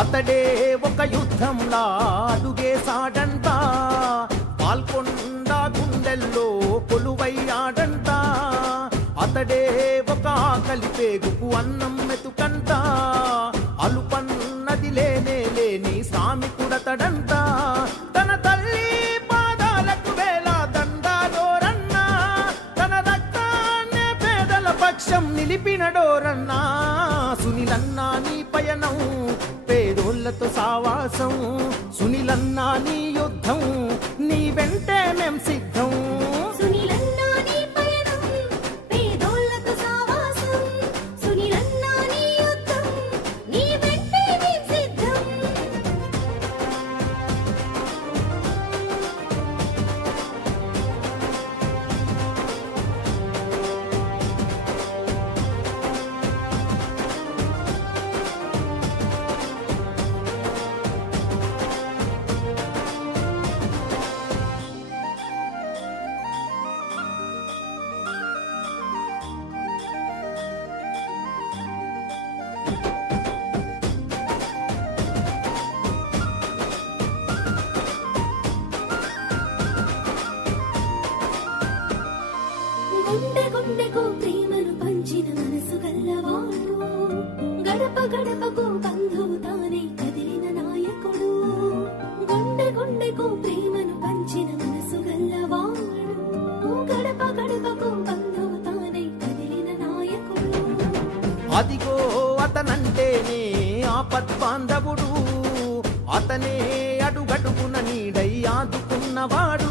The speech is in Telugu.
అతడే ఒక యుద్ధంలా అడుగేశాడంట, పాల్కొండ గుండెల్లో కొలువయ్యాడంట. అతడే ఒక ఆకలి పేగుకు అన్నం మెతుకంట, అలుపన్నది లేనే లేని శ్రామికుడతడంట. తన తల్లి పాదాలకు వేల దండాడోరన్నా, తన రక్తాన్నే పేదల పక్షం నిలిపినడోరన్నా. సునీలన్నా నీ పయనం పేదోళ్లతో సావాసం, సునీలన్నా నీ యుద్ధం నీ వెంటే మేం సిద్ధం. సునీలన్నా నీ పయనం పేదోళ్లతో సావాసం, సునీలన్నా నీ యుద్ధం నీ వెంటే మేం సిద్ధం. గుండె గుండెకు ప్రేమను పంచిన మనసు గల్లవాడు, గడప గడపకు బంధువు తానే కదిలిన నాయకుడు. గుండె గుండెకు ప్రేమను పంచిన మనసు గల్లవాడు, గడప గడపకు బంధువు తానే కదిలిన నాయకుడు. అదిగో అతనంటేనే ఆపద్బాంధవుడు, అతనే అడుగడుగున నీడై ఆదుకున్నవాడు.